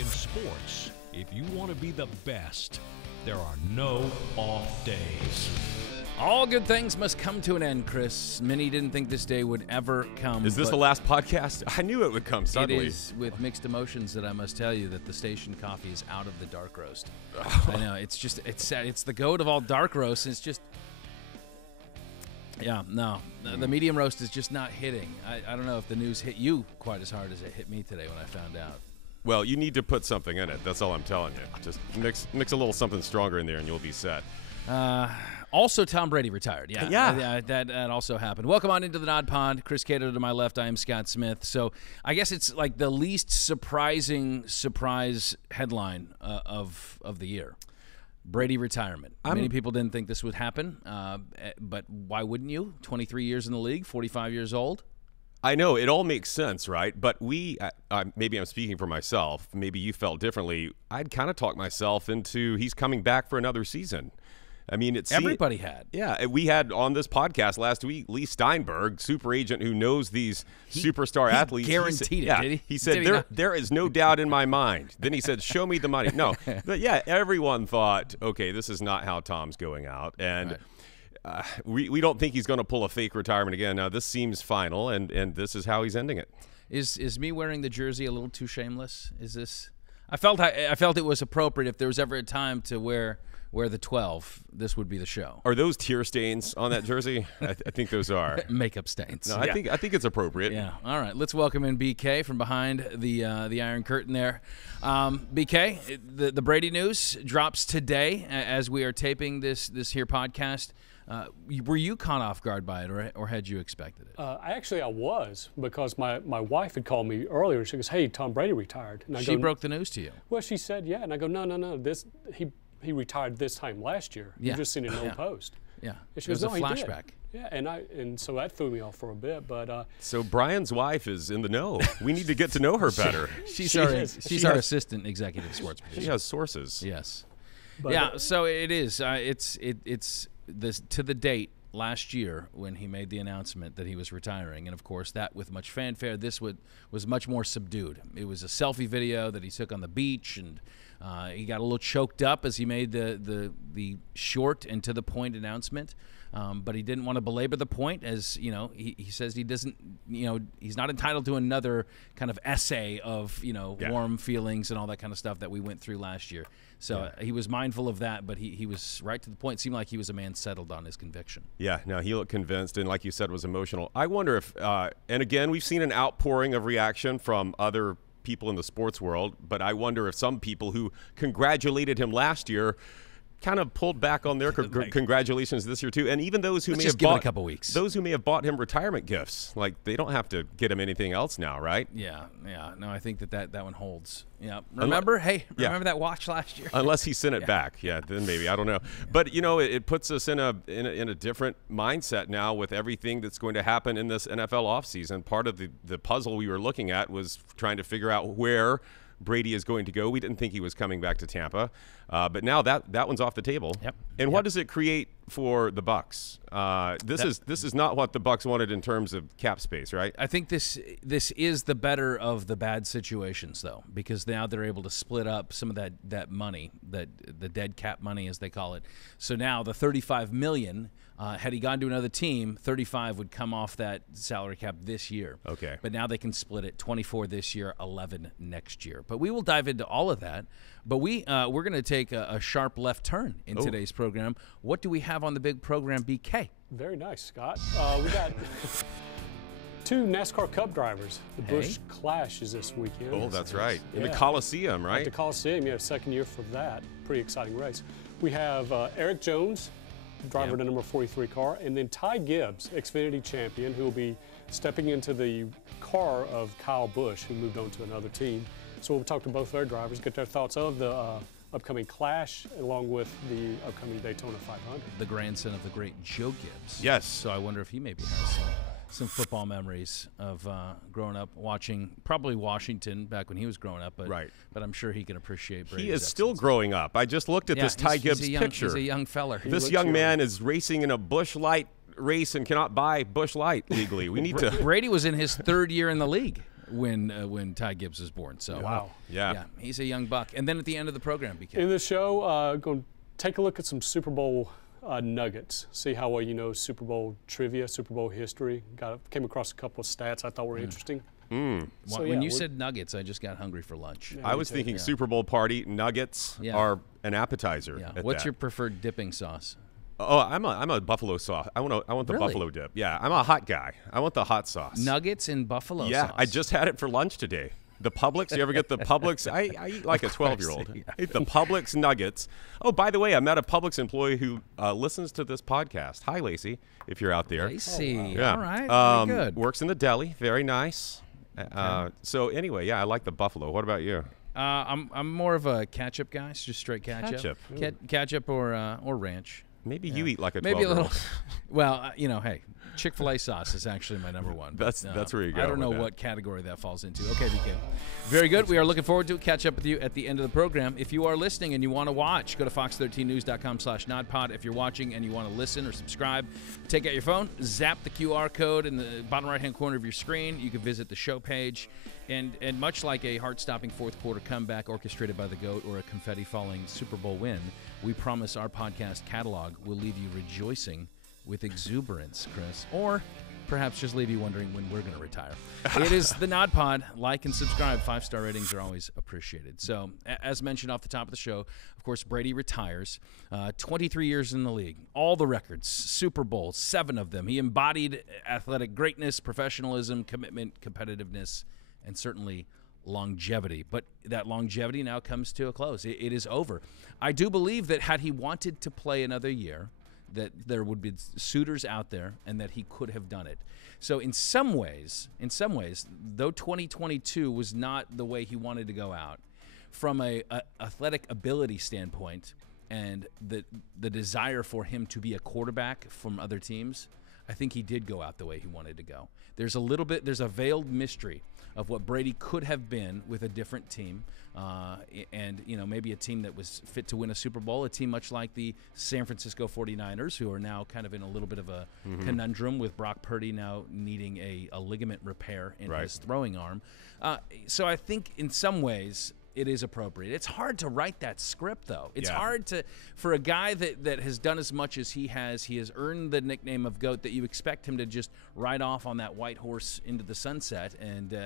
In sports, if you want to be the best, there are no off days. All good things must come to an end, Chris. Many didn't think this day would ever come. Is this the last podcast? I knew it would come suddenly. It is with mixed emotions that I must tell you that the station coffee is out of the dark roast. I know, it's the goat of all dark roasts. It's just, the medium roast is just not hitting. I don't know if the news hit you quite as hard as it hit me today when I found out. Well, you need to put something in it. That's all I'm telling you. Just mix a little something stronger in there, and you'll be set. Also, Tom Brady retired. Yeah, that also happened. Welcome on into the nodpod. Chris Cato to my left. I am Scott Smith. So I guess it's like the least surprise headline of the year. Brady retirement. Many people didn't think this would happen, but why wouldn't you? 23 years in the league, 45 years old. I know, it all makes sense, right? But maybe I'm speaking for myself. Maybe you felt differently. I'd kind of talked myself into he's coming back for another season. I mean, everybody had. Yeah, we had on this podcast last week Lee Steinberg, super agent who knows these superstar athletes. Guaranteed it, did he? He said, there is no doubt in my mind. Then he said, show me the money. No, but yeah, everyone thought, okay, this is not how Tom's going out. And right. We don't think he's going to pull a fake retirement again. Now, this seems final, and this is how he's ending it. Is me wearing the jersey a little too shameless? Is this? I felt it was appropriate if there was ever a time to wear the 12. This would be the show. Are those tear stains on that jersey? I think those are makeup stains. No, I think it's appropriate. Yeah. All right. Let's welcome in BK from behind the Iron Curtain there. BK, the Brady news drops today as we are taping this here podcast. Were you caught off guard by it, or had you expected it? I was, because my wife had called me earlier. She goes, "Hey, Tom Brady retired." And she broke the news to you. Well, she said, "Yeah," and I go, "No. He retired this time last year. Yeah. You've just seen an old post." Yeah, and she goes, goes, "No, he flashback." Did. Yeah, and so that threw me off for a bit, but so Brian's wife is in the know. We need to get to know her better. She's our assistant executive sports producer. She has sources. Yes. But, so it is. It's this to the date last year when he made the announcement that he was retiring, and of course that with much fanfare. This was much more subdued. It was a selfie video that he took on the beach, and he got a little choked up as he made the short and to the point announcement. But he didn't want to belabor the point, as you know. He says he doesn't, he's not entitled to another kind of essay of warm feelings and all that kind of stuff that we went through last year. So he was mindful of that, but he was right to the point. It seemed like he was a man settled on his conviction. Yeah, no, he looked convinced, and like you said, was emotional. I wonder if, and again, we've seen an outpouring of reaction from other people in the sports world, but I wonder if some people who congratulated him last year kind of pulled back on their congratulations this year too, and even those who may have bought a couple weeks. Those who may have bought him retirement gifts, like they don't have to get him anything else now, right? Yeah. No, I think that one holds. Yeah. Remember that watch last year? Unless he sent it back, then maybe, I don't know. But it puts us in a different mindset now with everything that's going to happen in this NFL offseason. Part of the puzzle we were looking at was trying to figure out where Brady is going to go. We didn't think he was coming back to Tampa, but now that one's off the table. Yep. And what does it create for the Bucs? This is not what the Bucs wanted in terms of cap space, right? I think this is the better of the bad situations, though, because now they're able to split up some of that money, the dead cap money as they call it. So now the $35 million. Had he gone to another team, 35 would come off that salary cap this year. Okay. But now they can split it, 24 this year, 11 next year. But we will dive into all of that. But we're going to take a sharp left turn in today's program. What do we have on the big program, BK? Very nice, Scott. We got two NASCAR Cup drivers. The Busch Clash is this weekend. Oh, that's right. In the Coliseum, right? At the Coliseum, second year for that. Pretty exciting race. We have Erik Jones, driver to number 43 car, and then Ty Gibbs, Xfinity champion, who will be stepping into the car of Kyle Busch, who moved on to another team. So we'll talk to both their drivers, get their thoughts of the upcoming Clash, along with the upcoming Daytona 500. The grandson of the great Joe Gibbs. Yes. So I wonder if he maybe has some football memories of growing up watching probably Washington back when he was growing up, but I'm sure he can appreciate Brady's He is excellence. Still growing up. I just looked at this Ty Gibbs picture. He's a young feller. This young man is racing in a Busch Light race and cannot buy Busch Light legally. We need to. Brady was in his third year in the league. when Ty Gibbs was born. So Wow. Yeah. he's a young buck. And then at the end of the program, BK. In the show, going to take a look at some Super Bowl nuggets. See how well you know Super Bowl trivia, Super Bowl history. Came across a couple of stats I thought were interesting. So, when you said nuggets, I just got hungry for lunch. I was thinking Super Bowl party nuggets are an appetizer. Yeah. What's your preferred dipping sauce? Oh, I'm a buffalo sauce. I want the Really? buffalo dip. Yeah, I'm a hot guy. I want the hot sauce. Nuggets and buffalo Yeah, sauce. I just had it for lunch today. The Publix. You ever get the Publix? I eat like a 12-year-old. yeah. I eat the Publix nuggets. Oh, by the way, I met a Publix employee who listens to this podcast. Hi, Lacey, if you're out there. Lacey. Yeah. All right. Very good. Works in the deli. Very nice. So anyway, yeah, I like the buffalo. What about you? I'm more of a ketchup guy, just straight ketchup. Ketchup or ranch. Maybe you eat like a 12-year-old. Maybe a little. Well, hey, Chick-fil-A sauce is actually my number one. That's where you go. I don't know what category that falls into. Okay, BK. Very good. We are looking forward to catch up with you at the end of the program. If you are listening and you want to watch, go to fox13news.com/nodpod. If you're watching and you want to listen or subscribe, take out your phone, zap the QR code in the bottom right-hand corner of your screen. You can visit the show page. And much like a heart-stopping fourth-quarter comeback orchestrated by the GOAT or a confetti-falling Super Bowl win, we promise our podcast catalog will leave you rejoicing with exuberance, Chris. Or perhaps just leave you wondering when we're going to retire. It is the Nod Pod. Like and subscribe. 5-star ratings are always appreciated. So, as mentioned off the top of the show, of course, Brady retires. 23 years in the league. All the records. Super Bowls, 7 of them. He embodied athletic greatness, professionalism, commitment, competitiveness, and certainly longevity. But that longevity now comes to a close. It is over. I do believe that had he wanted to play another year, that there would be suitors out there and that he could have done it. So in some ways, though 2022 was not the way he wanted to go out, from a athletic ability standpoint and the desire for him to be a quarterback from other teams, I think he did go out the way he wanted to go. There's a veiled mystery of what Brady could have been with a different team, and maybe a team that was fit to win a Super Bowl, a team much like the San Francisco 49ers, who are now kind of in a little bit of a conundrum with Brock Purdy now needing a ligament repair in his throwing arm. So I think in some ways it is appropriate. It's hard to write that script, though. It's hard for a guy that has done as much as he has earned the nickname of GOAT, that you expect him to just ride off on that white horse into the sunset and,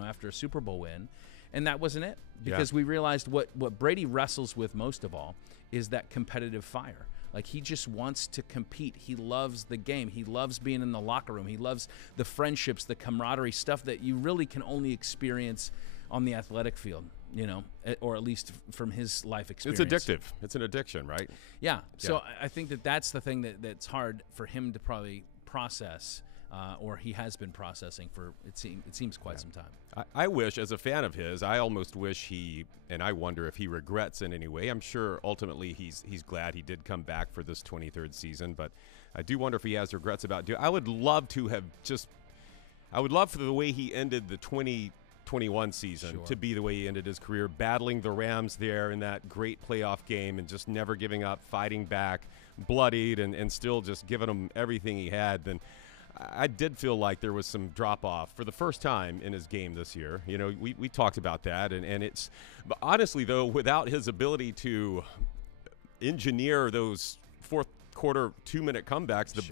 after a Super Bowl win. And that wasn't it, because we realized what Brady wrestles with most of all is that competitive fire. Like, he just wants to compete. He loves the game. He loves being in the locker room. He loves the friendships, the camaraderie, stuff that you really can only experience on the athletic field, or at least from his life experience. It's addictive. It's an addiction, right? Yeah. So I think that's the thing that's hard for him to probably process, or he has been processing for, it seems quite some time. I wish, as a fan of his, I almost wish and I wonder if he regrets in any way. I'm sure ultimately he's glad he did come back for this 23rd season, but I do wonder if he has regrets about it. I would love for the way he ended the 2021 season to be the way he ended his career, battling the Rams there in that great playoff game and just never giving up, fighting back, bloodied, and still just giving them everything he had. Then I did feel like there was some drop-off for the first time in his game this year. We talked about that, and it's – but honestly, though, without his ability to engineer those fourth quarter 2-minute comebacks, the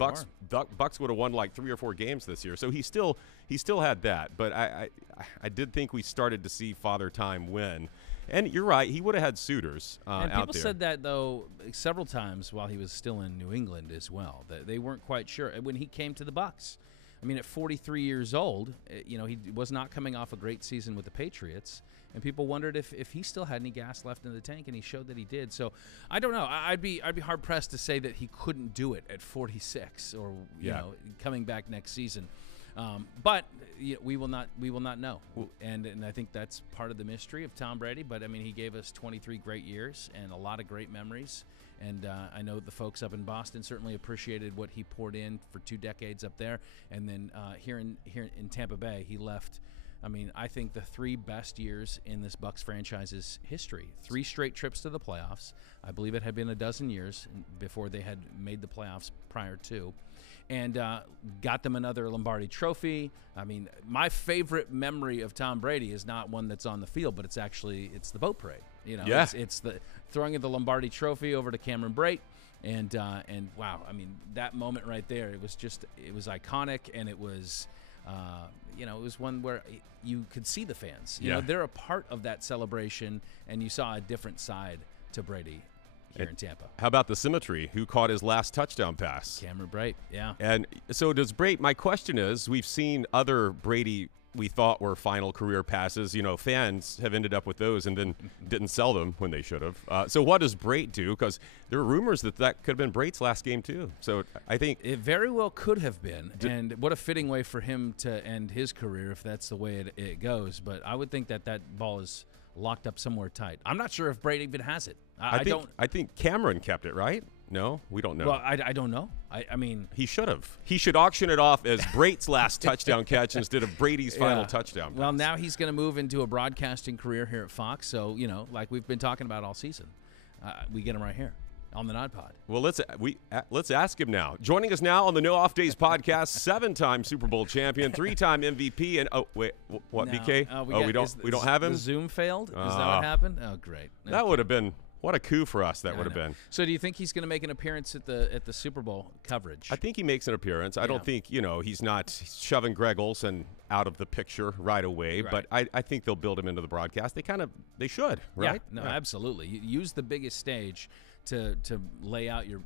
Bucks would have won like 3 or 4 games this year. So he still had that, but I did think we started to see Father Time win. And you're right, he would have had suitors and out people there. said that, though, several times while he was still in New England as well, that they weren't quite sure when he came to the Bucs. I mean, at 43 years old, he was not coming off a great season with the Patriots, and people wondered if he still had any gas left in the tank, and he showed that he did. So I don't know. I'd be hard pressed to say that he couldn't do it at 46 or coming back next season. But we will not know, and I think that's part of the mystery of Tom Brady. But I mean, he gave us 23 great years and a lot of great memories. And I know the folks up in Boston certainly appreciated what he poured in for 2 decades up there. And then here in Tampa Bay, he left. I mean, I think the 3 best years in this Bucs franchise's history. 3 straight trips to the playoffs. I believe it had been a dozen years before they had made the playoffs prior to. and got them another Lombardi Trophy. I mean, my favorite memory of Tom Brady is not one that's on the field, but it's the boat parade. You know, Yeah. it's the throwing of the Lombardi Trophy over to Cameron Brate. And wow, I mean, that moment right there, it was iconic, and it was, it was one where you could see the fans. You know, they're a part of that celebration, and you saw a different side to Brady here in Tampa. How about the symmetry? Who caught his last touchdown pass? Cameron Brate, yeah. And so does Brady. My question is, we've seen other Brady we thought were final career passes. You know, fans have ended up with those and then didn't sell them when they should have. So what does Brate do? Because there were rumors that could have been Brate's last game too. So I think it very well could have been. And what a fitting way for him to end his career if that's the way it goes. But I would think that ball is locked up somewhere tight. I'm not sure if Brady even has it. I think Cameron kept it, right? No, we don't know. Well, I don't know. I mean, he should have. He should auction it off as Brate's last touchdown catch instead of Brady's final touchdown pass. Well, now he's going to move into a broadcasting career here at Fox. So, like we've been talking about all season, we get him right here on the nodpod. Well, let's ask him now. Joining us now on the No Off Days podcast, 7-time Super Bowl champion, 3-time MVP, and what, no, BK? We don't have him. The Zoom failed. Is that what happened? Oh, great. That would have been. What a coup for us that would have been. So do you think he's going to make an appearance at the Super Bowl coverage? I think he makes an appearance. I don't think, he's not shoving Greg Olsen out of the picture right away, but I think they'll build him into the broadcast. They should, right? Yeah, no, absolutely. You use the biggest stage to lay out your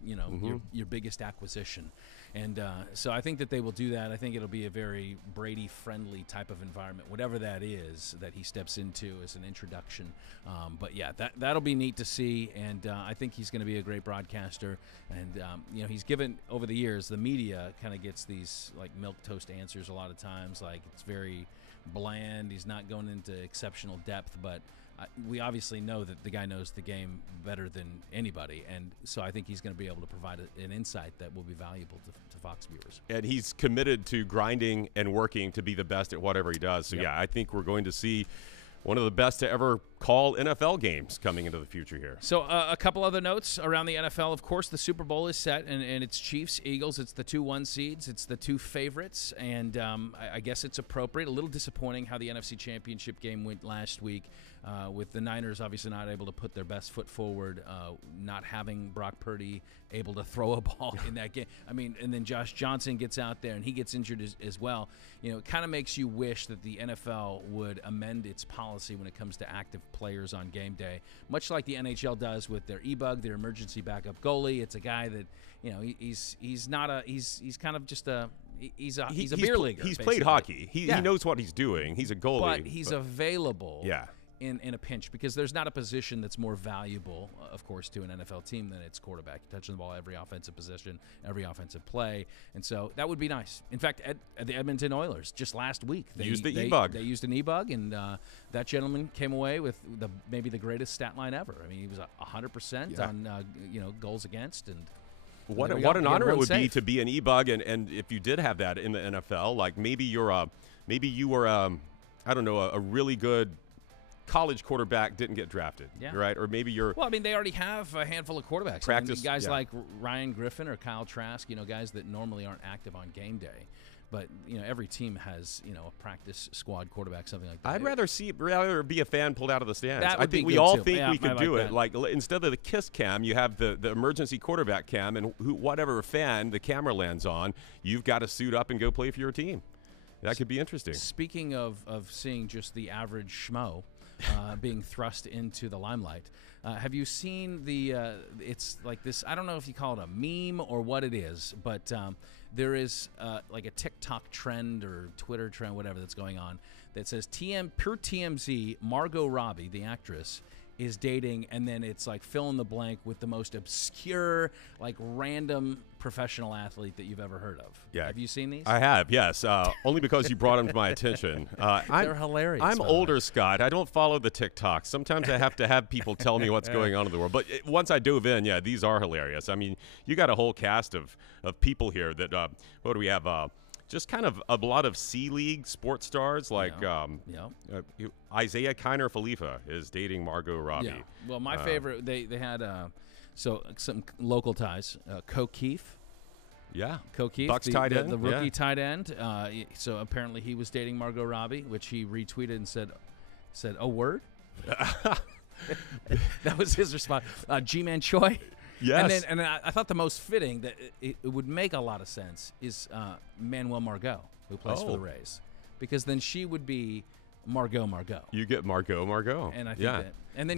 your biggest acquisition. And so I think that they will do that. I think it'll be a very Brady-friendly type of environment, whatever that is that he steps into as an introduction. But yeah, that'll be neat to see, and I think he's going to be a great broadcaster. And he's given over the years, the media kind of gets these like milquetoast answers a lot of times. Like it's very bland. He's not going into exceptional depth, but we obviously know that the guy knows the game better than anybody, and so I think he's going to be able to provide an insight that will be valuable to Fox viewers. And he's committed to grinding and working to be the best at whatever he does. So, yeah, I think we're going to see one of the best to ever call NFL games coming into the future here. So a couple other notes around the NFL. Of course, the Super Bowl is set, and it's Chiefs, Eagles. It's the 2-1 seeds. It's the two favorites, and I guess it's appropriate. A little disappointing how the NFC Championship game went last week with the Niners obviously not able to put their best foot forward, not having Brock Purdy able to throw a ball in that game. I mean, and then Josh Johnson gets out there, and he gets injured as well. It kind of makes you wish that the NFL would amend its policy when it comes to active players on game day, much like the NHL does with their e-bug, their emergency backup goalie. It's a guy that he's kind of just a beer leaguer. He's played hockey. He knows what he's doing. He's a goalie, but he's available. Yeah. In a pinch, because there's not a position that's more valuable, of course, to an NFL team than its quarterback. Touching the ball every offensive position, every offensive play, and so that would be nice. In fact, at the Edmonton Oilers just last week, they used the e-bug. They used an e-bug, and that gentleman came away with maybe the greatest stat line ever. I mean, he was 100% on goals against, and what an honor it would be to be an e-bug, and if you did have that in the NFL, like maybe you were I don't know, a really good college quarterback didn't get drafted, right? Or maybe you're. Well, I mean, they already have a handful of quarterbacks. Practice, guys like Ryan Griffin or Kyle Trask, guys that normally aren't active on game day. But every team has a practice squad quarterback, something like that. I'd rather be a fan pulled out of the stands. I think we all think we could do it. Like instead of the kiss cam, you have the emergency quarterback cam, and whatever fan the camera lands on, you've got to suit up and go play for your team. That could be interesting. Speaking of seeing just the average schmo being thrust into the limelight, have you seen it's like this, I don't know if you call it a meme or what it is, but there is like a TikTok trend or Twitter trend, whatever that's going on, that says pure TMZ, Margot Robbie, the actress, is dating, and then it's like fill in the blank with the most obscure, like random professional athlete that you've ever heard of. Yeah. Have you seen these? I have, yes. Only because you brought them to my attention. They're hilarious. I'm older, Scott. I don't follow the TikToks. Sometimes I have to have people tell me what's going on in the world. But once I dove in, these are hilarious. I mean, you got a whole cast of people here that, what do we have? Just kind of a lot of C-League sports stars, like Isaiah Kiner Falefa is dating Margot Robbie. Yeah. Well, my favorite, they had some local ties. Coke Keefe Yeah. Kokeith, Bucks tight end. the rookie tight end. So apparently he was dating Margot Robbie, which he retweeted and said, "Oh, word." That was his response. Ji-Man Choi. Yes. And then I thought the most fitting that it would make a lot of sense is Manuel Margot, who plays for the Rays, because then she would be Margot. You get Margot. And I think that. And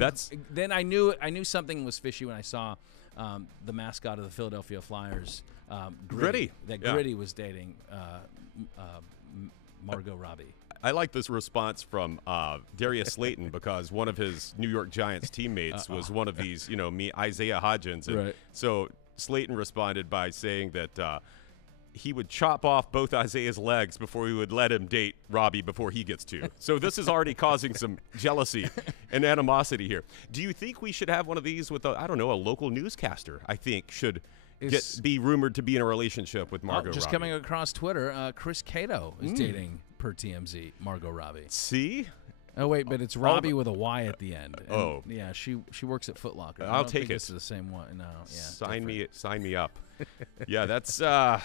then I knew something was fishy when I saw the mascot of the Philadelphia Flyers, Gritty. That Gritty was dating Margot Robbie. I like this response from Darius Slayton because one of his New York Giants teammates was one of these, Isaiah Hodgins. And right. So Slayton responded by saying that he would chop off both Isaiah's legs before he would let him date Robbie before he gets to. So this is already causing some jealousy and animosity here. Do you think we should have one of these with a local newscaster? I think should be rumored to be in a relationship with Margot just Robbie. Coming across Twitter, Chris Cato is dating, per TMZ, Margot Robbie. See? Oh, wait, but it's Robbie with a Y at the end. And yeah, she works at Foot Locker. I'll take it. It's the same one. No, yeah. Sign me up. Yeah, that's, I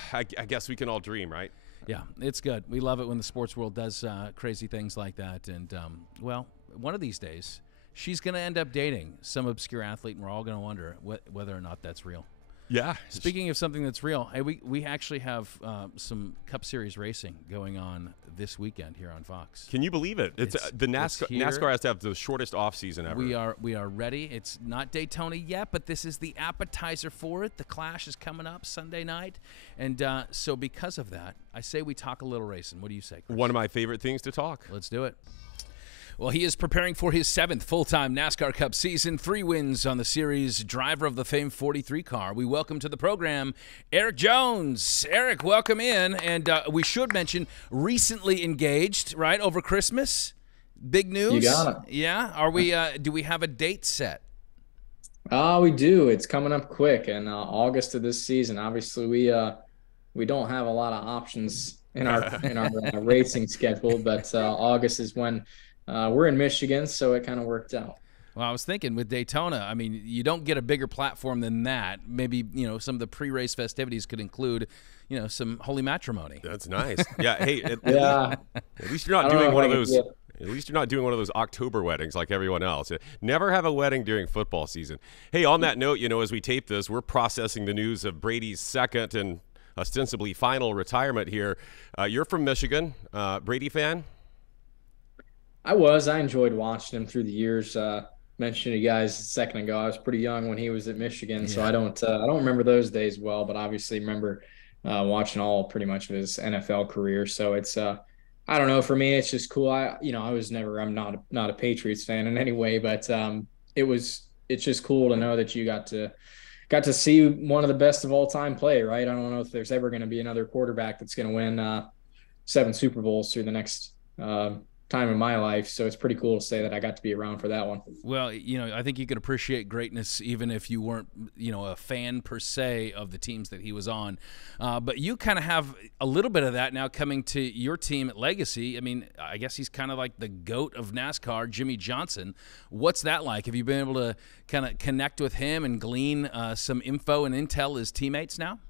guess we can all dream, right? Yeah, it's good. We love it when the sports world does crazy things like that. And, one of these days, she's going to end up dating some obscure athlete, and we're all going to wonder whether or not that's real. Yeah. Speaking of something that's real, hey, we actually have some Cup Series racing going on this weekend here on Fox. Can you believe it? It's the NASCAR has to have the shortest off season ever. We are ready. It's not Daytona yet, but this is the appetizer for it. The Clash is coming up Sunday night, and so because of that, I say we talk a little racing. What do you say, Chris? One of my favorite things to talk. Let's do it. Well, he is preparing for his 7th full-time NASCAR Cup season, 3 wins on the series, driver of the famed 43 car. We welcome to the program Erik Jones. Erik, welcome in. And we should mention, recently engaged, right, over Christmas? Big news? You got it. Yeah? Are we? Do we have a date set? We do. It's coming up quick in August of this season. Obviously, we don't have a lot of options in our racing schedule, but August is when we're in Michigan, so it kind of worked out. Well, I was thinking with Daytona, I mean, you don't get a bigger platform than that. Maybe, some of the pre-race festivities could include, some holy matrimony. That's nice. Yeah. Hey, at least you're not doing one of those. At least you're not doing one of those October weddings like everyone else. Never have a wedding during football season. Hey, on that note, as we tape this, we're processing the news of Brady's second and ostensibly final retirement here. You're from Michigan. Brady fan? I enjoyed watching him through the years. Mentioned to you guys a second ago, I was pretty young when he was at Michigan, so I don't remember those days well, but obviously remember watching all pretty much of his NFL career. So it's I don't know, for me it's just cool. I'm not a Patriots fan in any way, but it's just cool to know that you got to see one of the best of all time play, right? I don't know if there's ever going to be another quarterback that's going to win 7 Super Bowls through the next time in my life, so it's pretty cool to say that I got to be around for that one. Well, I think you could appreciate greatness even if you weren't, a fan per se of the teams that he was on. But you kind of have a little bit of that now coming to your team at Legacy. I mean, I guess he's kind of like the GOAT of NASCAR, Jimmy Johnson. What's that like? Have you been able to kind of connect with him and glean some info and intel as teammates now?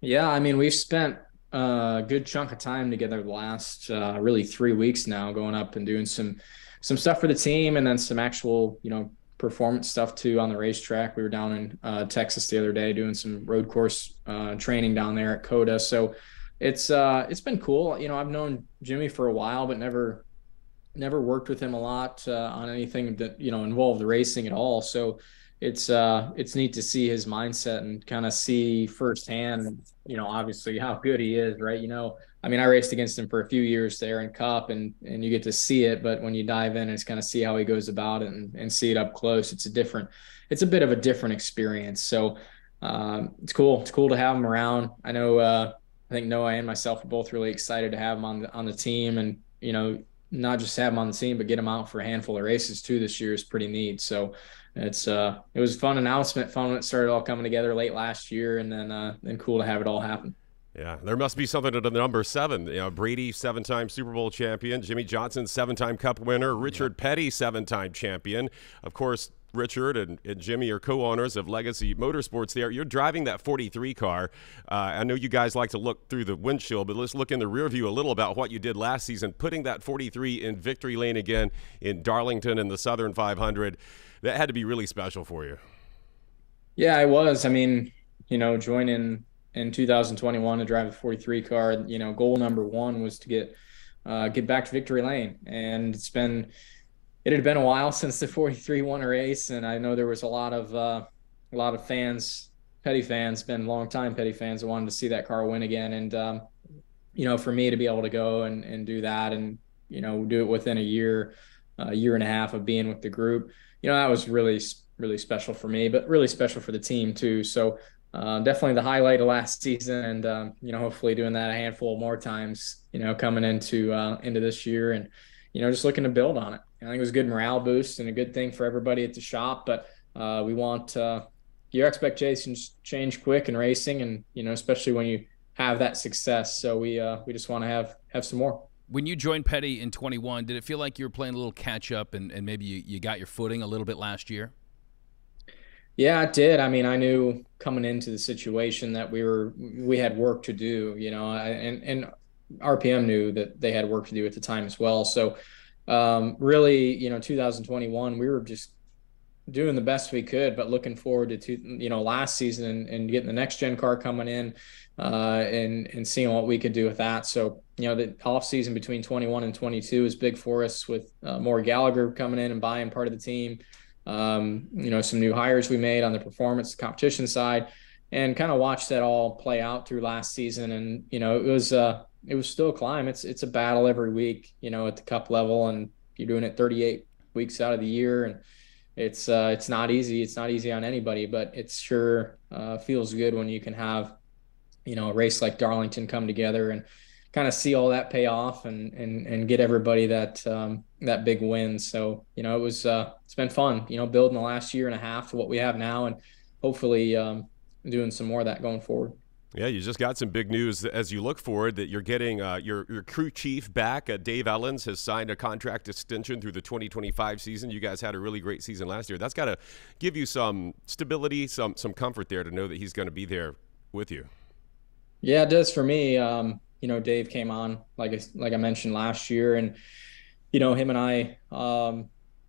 Yeah, I mean, we've spent a good chunk of time together the last really 3 weeks now, going up and doing some stuff for the team, and then some actual performance stuff too on the racetrack. We were down in Texas the other day doing some road course training down there at COTA. So it's been cool. I've known Jimmy for a while, but never worked with him a lot on anything that involved racing at all. So it's neat to see his mindset and kind of see firsthand, obviously how good he is, right? I mean, I raced against him for a few years there in Cup, and you get to see it, but when you dive in and kind of see how he goes about it and see it up close, it's a bit of a different experience. So it's cool. It's cool to have him around. I know, I think Noah and myself are both really excited to have him on the team, and, not just have him on the team, but get him out for a handful of races too this year is pretty neat. So it was a fun announcement, fun when it started all coming together late last year, and then cool to have it all happen. Yeah, there must be something to the number 7. Brady, 7-time Super Bowl champion. Jimmy Johnson, 7-time Cup winner. Richard Petty, 7-time champion. Of course, Richard and Jimmy are co-owners of Legacy Motorsports there. You're driving that 43 car. I know you guys like to look through the windshield, but let's look in the rear view a little about what you did last season, putting that 43 in victory lane again in Darlington in the Southern 500. That had to be really special for you. Yeah, I was. I mean, joining in 2021 to drive a 43 car, goal number one was to get back to victory lane. And it had been a while since the 43 won a race. And I know there was a lot of fans, petty fans, been long-time petty fans that wanted to see that car win again. And, for me to be able to go and do that and, do it within a year and a half of being with the group, that was really, really special for me, but really special for the team too. So definitely the highlight of last season, and hopefully doing that a handful more times, coming into this year, and just looking to build on it. I think it was a good morale boost and a good thing for everybody at the shop. But we want your expectations change quick in racing, and especially when you have that success. So we just want to have some more. When you joined Petty in 21, did it feel like you were playing a little catch up, and maybe you got your footing a little bit last year? Yeah, it did. I mean, I knew coming into the situation that we had work to do, and RPM knew that they had work to do at the time as well. So really, 2021, we were just doing the best we could, but looking forward to last season and getting the next gen car coming in and seeing what we could do with that. So, the off season between 21 and 22 is big for us, with more Gallagher coming in and buying part of the team. Some new hires we made on the performance competition side, and kind of watched that all play out through last season. And, it was still a climb. It's a battle every week, at the cup level, and you're doing it 38 weeks out of the year. And it's not easy. It's not easy on anybody, but it sure feels good when you can have, a race like Darlington come together and kind of see all that pay off and get everybody that big win. So, it's been fun, building the last year and a half to what we have now, and hopefully doing some more of that going forward. Yeah, you just got some big news as you look forward that you're getting your crew chief back. Dave Ellens has signed a contract extension through the 2025 season. You guys had a really great season last year. That's got to give you some stability, some comfort there to know that he's going to be there with you. Yeah, it does for me. Dave came on, like I mentioned last year, and, him and I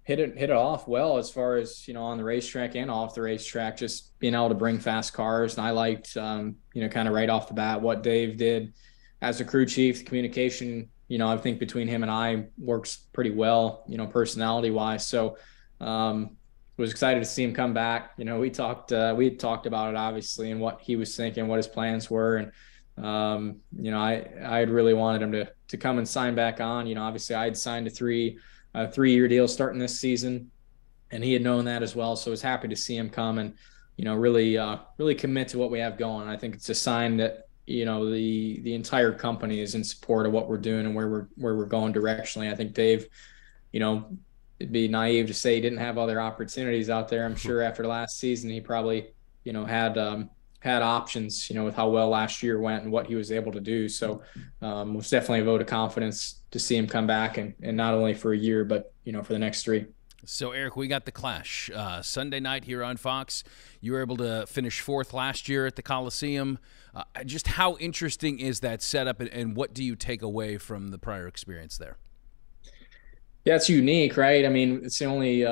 hit it off well as far as, on the racetrack and off the racetrack, just being able to bring fast cars. And I liked, kind of right off the bat what Dave did as a crew chief. The communication, I think between him and I works pretty well, personality wise. So was excited to see him come back. We had talked about it obviously, and what he was thinking, what his plans were. And, I had really wanted him to come and sign back on. Obviously I had signed a three-year deal starting this season, and he had known that as well. So I was happy to see him come and, really commit to what we have going. I think it's a sign that, the entire company is in support of what we're doing and where we're going directionally. I think Dave, it'd be naive to say he didn't have other opportunities out there. I'm sure after last season, he probably, had options, with how well last year went and what he was able to do. So it was definitely a vote of confidence to see him come back, and not only for a year, but, for the next three. So, Eric, we got the Clash Sunday night here on Fox. You were able to finish fourth last year at the Coliseum. Just how interesting is that setup, and what do you take away from the prior experience there? Yeah, it's unique, right? I mean, it's the only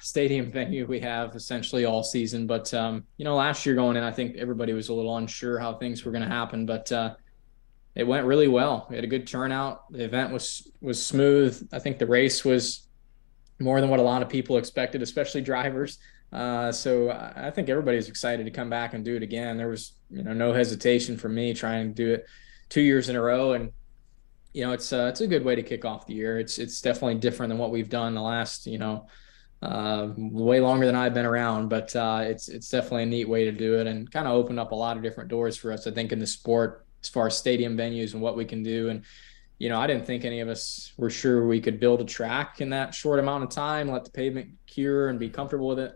stadium venue we have essentially all season. But, last year going in, I think everybody was a little unsure how things were going to happen. But it went really well. We had a good turnout. The event was smooth. I think the race was more than what a lot of people expected, especially drivers. So I think everybody's excited to come back and do it again. There was, no hesitation for me trying to do it 2 years in a row. And, it's a good way to kick off the year. It's definitely different than what we've done the last, way longer than I've been around, but it's definitely a neat way to do it, and kind of opened up a lot of different doors for us, I think, in the sport as far as stadium venues and what we can do. And, I didn't think any of us were sure we could build a track in that short amount of time, let the pavement cure and be comfortable with it.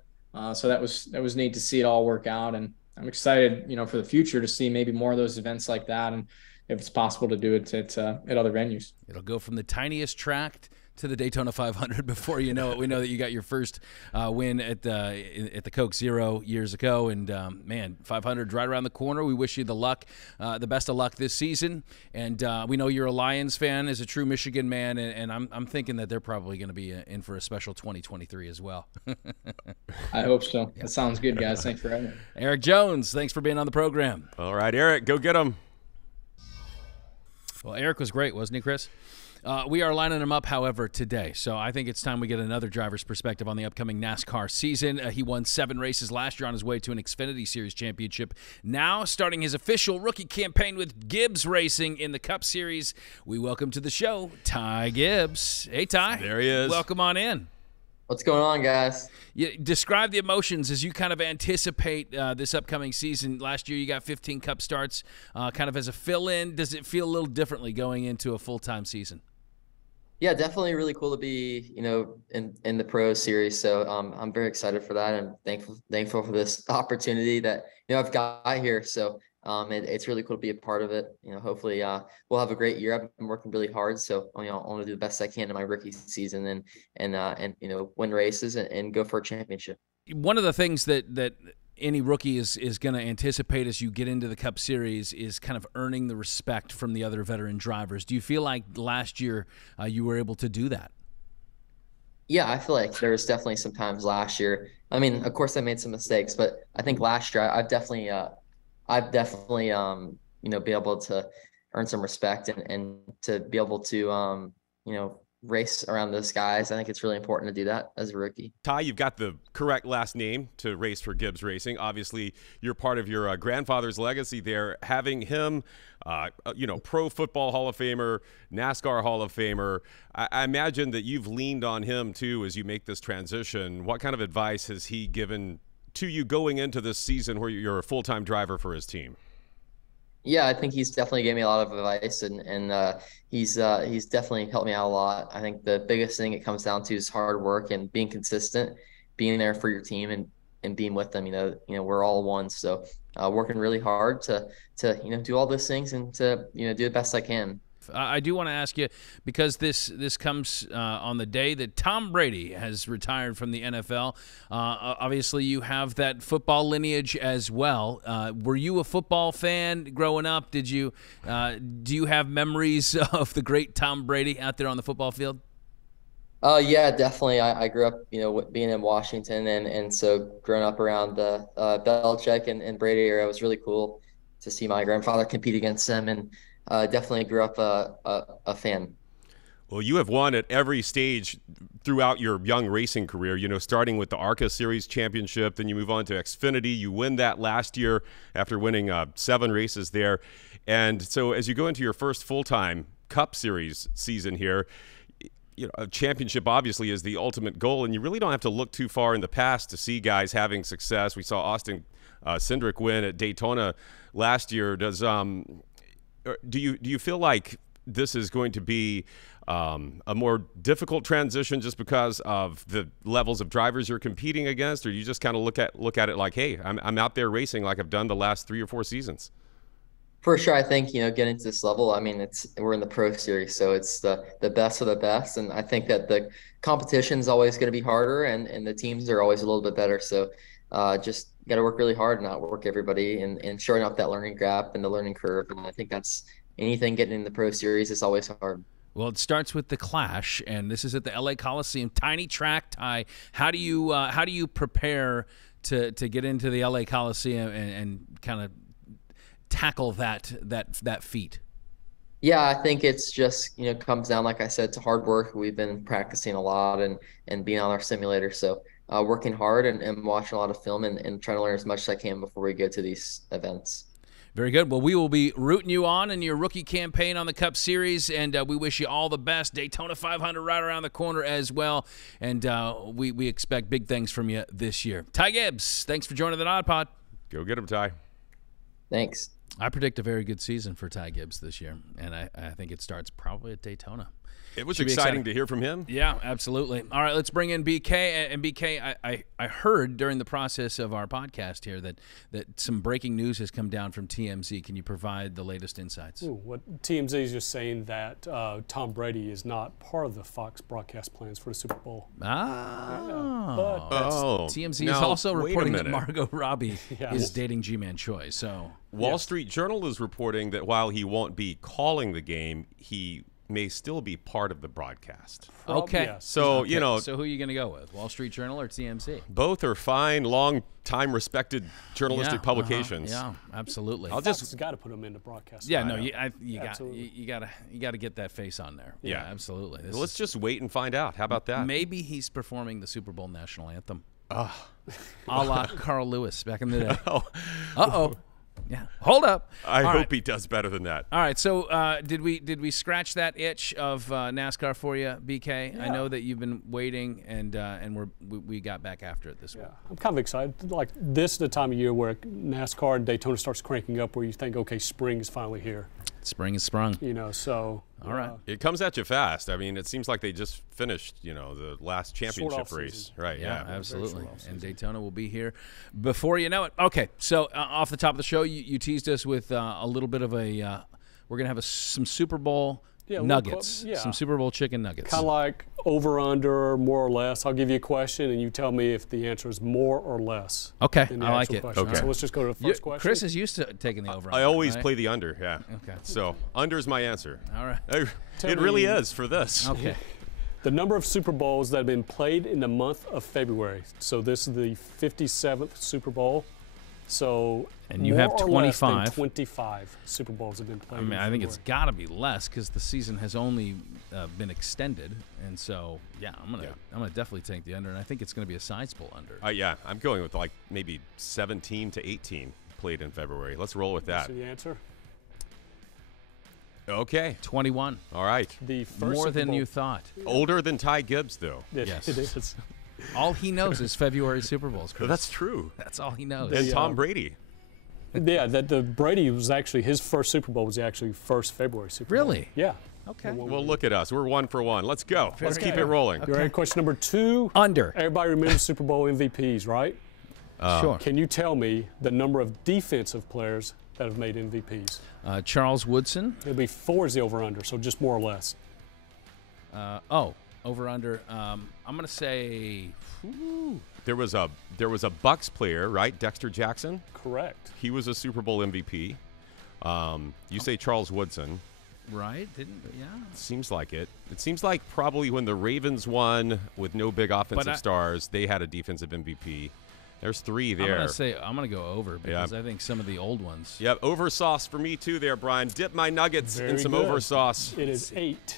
So that was neat to see it all work out. And I'm excited, for the future to see maybe more of those events like that, and if it's possible to do it at other venues. It'll go from the tiniest track to the Daytona 500 before you know it. We know that you got your first win at the Coke Zero years ago, and man, 500 right around the corner. We wish you the best of luck this season. And we know you're a Lions fan, as a true Michigan man, and I'm thinking that they're probably going to be in for a special 2023 as well. I hope so. That sounds good, guys. Thanks for having me. Erik Jones, thanks for being on the program. All right, Erik, go get him. Well, Erik was great, wasn't he, Chris? We are lining him up, however, today. So I think it's time we get another driver's perspective on the upcoming NASCAR season. He won 7 races last year on his way to an Xfinity Series championship. Now, starting his official rookie campaign with Gibbs Racing in the Cup Series, we welcome to the show Ty Gibbs. Hey, Ty. There he is. Welcome on in. What's going on, guys? Describe the emotions as you kind of anticipate this upcoming season. Last year you got 15 Cup starts kind of as a fill-in. Does it feel a little differently going into a full-time season? Yeah, definitely really cool to be, in the Pro Series. So I'm very excited for that and thankful for this opportunity that, I've got here. So it's really cool to be a part of it. Hopefully we'll have a great year. I've been working really hard. So, I want to do the best I can in my rookie season and win races and go for a championship. One of the things that any rookie is going to anticipate as you get into the Cup Series is kind of earning the respect from the other veteran drivers. Do you feel like last year you were able to do that? Yeah, I feel like there was definitely some times last year. I mean, of course I made some mistakes, but I think last year I've definitely be able to earn some respect and to be able to, race around those guys. I think it's really important to do that as a rookie. Ty, you've got the correct last name to race for Gibbs Racing. Obviously, you're part of your grandfather's legacy there. Having him, Pro Football Hall of Famer, NASCAR Hall of Famer, I imagine that you've leaned on him, too, as you make this transition. What kind of advice has he given to you going into this season where you're a full-time driver for his team? Yeah, I think he's definitely gave me a lot of advice, and he's definitely helped me out a lot. I think the biggest thing it comes down to is hard work and being consistent, being there for your team and being with them. We're all one, so working really hard to do all those things and to do the best I can. I do want to ask you, because this comes on the day that Tom Brady has retired from the NFL. Obviously, you have that football lineage as well. Were you a football fan growing up? Do you have memories of the great Tom Brady out there on the football field? Yeah, definitely. I grew up, being in Washington, and so growing up around the Belichick and Brady era, it was really cool to see my grandfather compete against them, and definitely grew up a fan. Well, you have won at every stage throughout your young racing career, starting with the ARCA Series Championship, then you move on to Xfinity. You win that last year after winning 7 races there. And so as you go into your first full-time Cup Series season here, a championship obviously is the ultimate goal, and you really don't have to look too far in the past to see guys having success. We saw Austin Cindric win at Daytona last year. Do you feel like this is going to be a more difficult transition just because of the levels of drivers you're competing against, or you just kind of look at it like, hey, I'm out there racing like I've done the last 3 or 4 seasons? For sure, I think getting to this level. I mean, we're in the Pro Series, so it's the best of the best, and I think that the competition is always going to be harder, and the teams are always a little bit better. So just got to work really hard and outwork everybody and showing up that learning gap and the learning curve. And I think that's anything getting in the Pro Series is always hard. Well, it starts with the Clash, and this is at the LA Coliseum, tiny track. Ty, how do you prepare to get into the LA Coliseum and kind of tackle that feat? Yeah, I think it's just comes down, like I said, to hard work. We've been practicing a lot and being on our simulator, so working hard and watching a lot of film and trying to learn as much as I can before we go to these events. Very good. Well, we will be rooting you on in your rookie campaign on the Cup Series, and we wish you all the best. Daytona 500 right around the corner as well, and we expect big things from you this year. Ty Gibbs, thanks for joining the nodpod. Go get him, Ty. Thanks. I predict a very good season for Ty Gibbs this year, and I think it starts probably at Daytona. It was Should be exciting to hear from him. Yeah, absolutely. All right, let's bring in BK. And BK, I heard during the process of our podcast here that some breaking news has come down from TMZ. Can you provide the latest insights? Ooh, what TMZ is just saying that Tom Brady is not part of the Fox broadcast plans for the Super Bowl. Ah. Oh. TMZ Now, is also wait a reporting that minute. Margot Robbie Yeah. is dating Ji-Man Choi. So Wall Street Journal is reporting that while he won't be calling the game, he may still be part of the broadcast. okay. Yes. So, Okay, you know, so who are you going to go with? Wall Street Journal or TMZ? both are fine, long-time respected journalistic Yeah, publications. Yeah, absolutely. I'll Fox just has got to put him into broadcast. Yeah, I no, know. you got to get that face on there. Yeah. absolutely. This let's is- just wait and find out. How about that? maybe he's performing the Super Bowl national anthem, a la Carl Lewis back in the day. Uh-oh. Yeah. Hold up. I All hope right. he does better than that. All right. So, did we scratch that itch of NASCAR for you, BK? I know that you've been waiting, and we got back after it this week. Yeah, I'm kind of excited. Like, this is the time of year where NASCAR and Daytona starts cranking up, where you think, okay, spring is finally here. Spring is sprung. You know, so. All right. It comes at you fast. I mean, it seems like they just finished, the last championship off race. season. Right, Yeah, yeah. absolutely. And Daytona will be here before you know it. Okay, so off the top of the show, you teased us with a little bit of a. We're gonna have some Super Bowl nuggets, yeah. some Super Bowl chicken nuggets. Kind of like over, under, more or less. I'll give you a question, and you tell me if the answer is more or less. Okay, than the I like actual it. question. Okay. So let's just go to the first question. Chris is used to taking the over. I always right? play the under, yeah. Okay. So, under's my answer. All right. It really is for this. Okay. The number of Super Bowls that have been played in the month of February. So this is the 57th Super Bowl. So And you more have or less than 25. 25 Super Bowls have been played. I mean, in I think it's February. got to be less because the season has only been extended, and so I'm gonna definitely take the under, and I think it's gonna be a sizable under. Yeah, I'm going with like maybe 17 to 18 played in February. Let's roll with that. So the answer? Okay. 21, All right. The first more Super than Bowl. you thought. Older than Ty Gibbs, though. Yes. It is. All he knows is February Super Bowls. Chris. That's true. That's all he knows. And Yeah. Tom Brady. Yeah, that the Brady was actually his first Super Bowl was actually first February Super Bowl. Really? Yeah. Okay. Well, look at us. We're 1 for 1. Let's go. Let's keep Okay. it rolling. You ready? Question number 2. Under. Everybody remembers Super Bowl MVPs, right? Sure. Can you tell me the number of defensive players that have made MVPs? Charles Woodson. It'll be 4 is the over/under, so just more or less. Over under. I'm gonna say. There was a Bucs player, right? Dexter Jackson. Correct. He was a Super Bowl MVP. You say Charles Woodson. Right? Didn't? Yeah. Seems like it. It seems like probably when the Ravens won with no big offensive stars, they had a defensive MVP. There's 3 there. I'm gonna go over because I think some of the old ones. Yep, over sauce for me too there, Brian. Dip my nuggets in Very some good. over sauce. It is 8.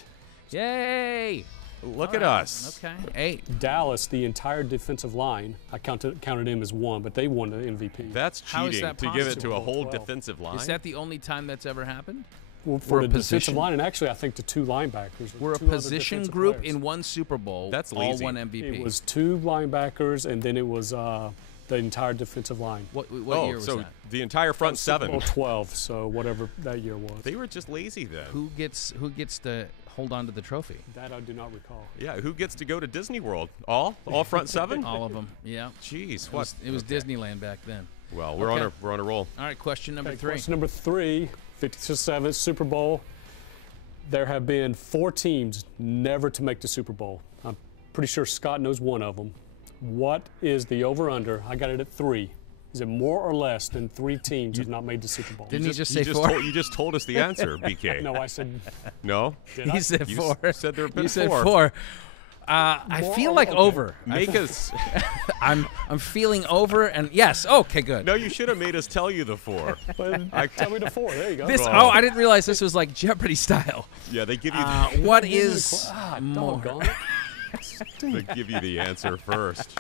Yay! Look at us. Okay. 8. Dallas, the entire defensive line, I counted him as 1, but they won the MVP. That's How is cheating that to give it possible? to a whole 12. defensive line. Is that the only time that's ever happened? Well, We're for a the defensive position- line, and actually I think the 2 linebackers. We're a 2 other position defensive group players. in one Super Bowl. That's all lazy. one MVP. It was 2 linebackers, and then it was the entire defensive line. What year was so that? the entire front Super 7. Bowl 12, so whatever that year was. They were just lazy then. Who gets to hold on to the trophy? That I do not recall. Yeah, who gets to go to Disney World? All front 7? All of them. Yeah. Jeez, what? It was Disneyland back then. Well, we're Okay. on a roll. All right, question number Okay, 3. question number 3, 57th Super Bowl. There have been 4 teams never to make the Super Bowl. I'm pretty sure Scott knows one of them. What is the over/under? I got it at 3. Is it more or less than 3 teams have not made the Super Bowl? Didn't he just say 4? You just told us the answer, BK. No, I said. No? Did I? He said You 4. said there have been You said 4. 4. I More feel or- like okay. over. Make us. I'm feeling over, and yes. Okay, good. No, you should have made us tell you the 4. Tell me the 4. There you go. This. Well- Oh, I didn't realize this was like Jeopardy style. Yeah, they give you What is more? Doggone it. they give you the answer first.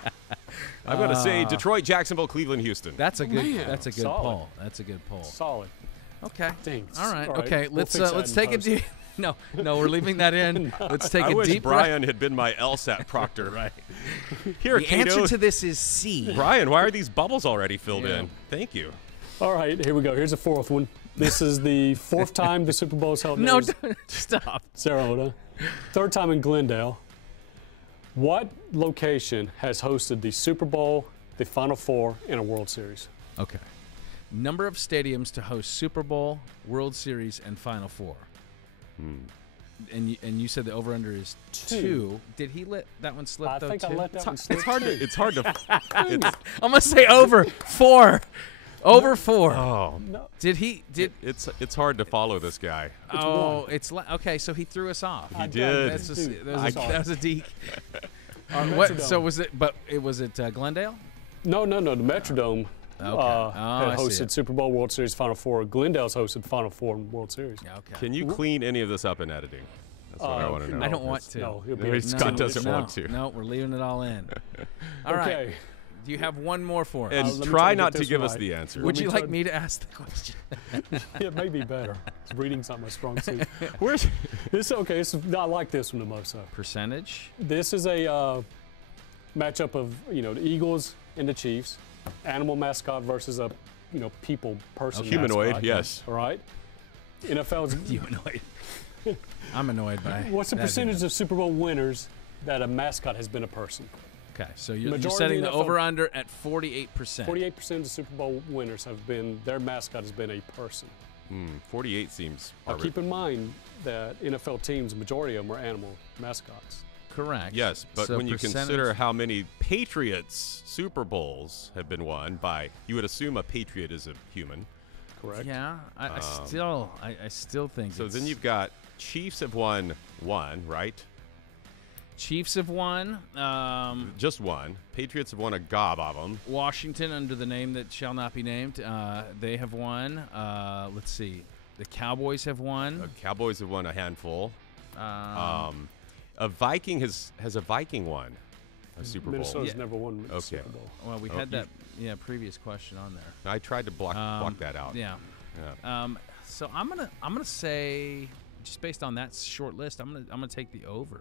I'm going to say Detroit, Jacksonville, Cleveland, Houston. That's a good. Man, That's a good solid. poll. That's a good poll. Solid. Okay. Dang. All right. All right, Okay. we'll Let's fix that let's in take a post. deep. No, we're leaving that in. Let's take I a wish deep Brian had been my LSAT proctor. breath. Here, The Cato. answer to this is C. Brian, why are these bubbles already filled Yeah. in? Thank you. All right, here we go. Here's a 4th one. This is the 4th time the Super Bowl is held. No, There's stop. Sarah Oda. Third time in Glendale. What location has hosted the Super Bowl, the Final Four, and a World Series? Okay. Number of stadiums to host Super Bowl, World Series, and Final Four. And you said the over/under is 2. Did he let that one slip? I though, think too? I let that one slip. It's hard to. I'm gonna say over 4. Over 4. Oh, No. Did he? Did it's hard to follow this guy. okay. So he threw us off. He did. That's Dude, that was a deke. What? So was it? But was it Glendale? No. The Metrodome had I see hosted it. Super Bowl, World Series, Final Four. Glendale's hosted Final Four and World Series. Yeah, okay. Can you clean any of this up in editing? That's what I want to know. I don't want to. No, he'll be Maybe Scott doesn't want to. No, we're leaving it all in. All right. Okay. Do you have one more for us? And let me try try to not get to this give us right. the answer. Would me you try- like me to ask the question? It may be better. Reading's not my strong suit. Where's This okay. This is, I like this one the most. So. Percentage? This is a matchup of the Eagles and the Chiefs, animal mascot versus a people person. humanoid? mascot. Yes. All right. NFL's. You annoyed? I'm annoyed by. What's the that percentage human. of Super Bowl winners that a mascot has been a person? Okay, so you're Majority setting the NFL over/under at 48%. 48% of the Super Bowl winners have been their mascot has been a person. 48 seems. Now keep in mind that NFL teams, majority of them are animal mascots. Correct. Yes, but So when you percentage- consider how many Patriots Super Bowls have been won by, you would assume a Patriot is a human. Correct. Yeah, I still think. So it's- then you've got Chiefs have won one, right? Chiefs have won. Just one. Patriots have won a gob of them. Washington, under the name that shall not be named, they have won. Let's see. The Cowboys have won. Cowboys have won a handful. A Viking has a Viking won a Super Bowl. Minnesota's Yeah. never won a Okay. Super Bowl. Well, we had that previous question on there. I tried to block that out. Yeah. So I'm gonna say, just based on that short list, I'm gonna take the over.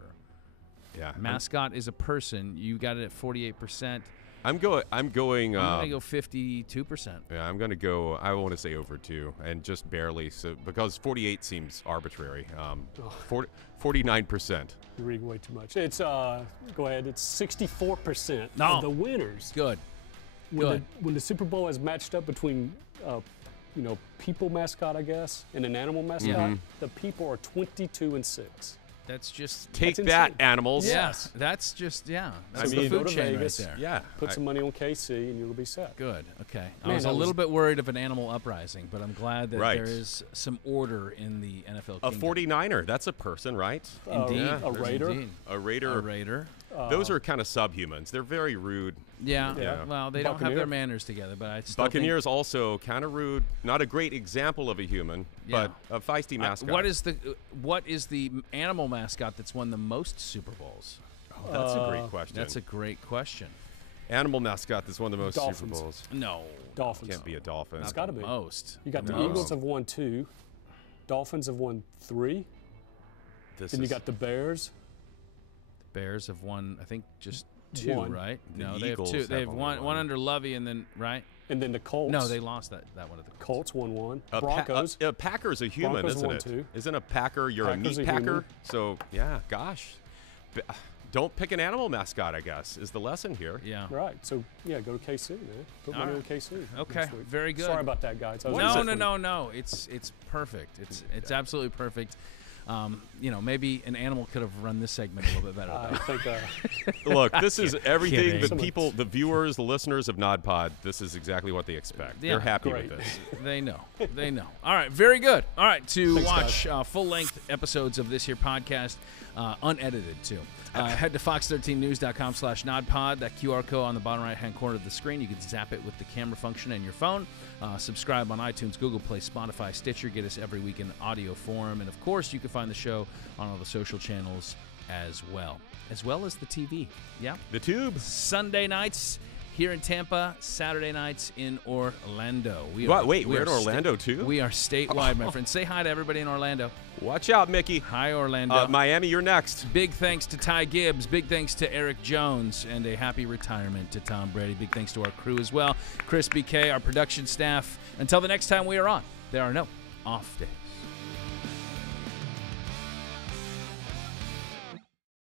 Yeah. Mascot is a person. You got it at 48%. I'm going. I'm gonna go 52%. Yeah, I'm going to go. I want to say over 2, and just barely. So because 48 seems arbitrary. 49%. You're reading way too much. It's go ahead. It's 64% No. of the winners. Good. When the Super Bowl is matched up between people mascot, I guess, and an animal mascot, the people are 22-6. That's just Take That's that, insane. animals. Yes. That's just That's mean, the go food to chain Vegas. right there. Yeah. Put some money on KC, and you'll be set. Good. Okay. I Man, was a that little was- bit worried of an animal uprising, but I'm glad that Right. there is some order in the NFL. A kingdom. 49er. That's a person, right? Indeed. Yeah. A Raider. Indeed. A Raider. A Raider. Those are kind of subhumans. They're very rude. Yeah. Yeah. Well, they don't have Buccaneer. their manners together, but I still Buccaneers also kind of rude. Not a great example of a human, Yeah. but a feisty think, mascot. what is the animal mascot that's won the most Super Bowls? Oh, that's a great question. That's a great question. Animal mascot that's won the most Dolphins. Super Bowls. No. Dolphins. Can't be a dolphin. It's got to be. Most. You got the No. Eagles have won 2. Dolphins have won 3. This Then you is- got the Bears. Bears have won, I think, just 2, One. right? The No, they have Eagles 2. have They have only one one. under Lovey, and then right. And then the Colts. No, they lost that one at the Colts won 1. A Broncos. a Packer's a human, Broncos isn't won it? 2. Isn't a Packer? You're Packer's a a meat packer. human. So yeah, gosh, don't pick an animal mascot. I guess is the lesson here. Yeah. Right. So yeah, go to KC, man. Put money All on KC. Okay, next week. very good. Sorry about that, guys. I was No, just- no. It's perfect. It's absolutely perfect. Maybe an animal could have run this segment a little bit better. I though. think Look, this is everything kidding. the people, the viewers, the listeners of NodPod. This is exactly what they expect. Yeah, They're happy great. with this. They know. They know. All right, very good. All right, to Thanks, watch full-length episodes of this here podcast, unedited too, head to fox13news.com/nodpod. That QR code on the bottom right-hand corner of the screen. You can zap it with the camera function in your phone. Subscribe on iTunes, Google Play, Spotify, Stitcher. Get us every week in audio form. And, of course, you can find the show on all the social channels as well as the TV. Yeah. The tube. Sunday nights here in Tampa, Saturday nights in Orlando. What? Wait, we're are in Orlando, too? We are statewide, my friend. Say hi to everybody in Orlando. Watch out, Mickey. Hi, Orlando. Miami, you're next. Big thanks to Ty Gibbs. Big thanks to Erik Jones. And a happy retirement to Tom Brady. Big thanks to our crew as well. Chris BK, our production staff. Until the next time we are on, there are no off days.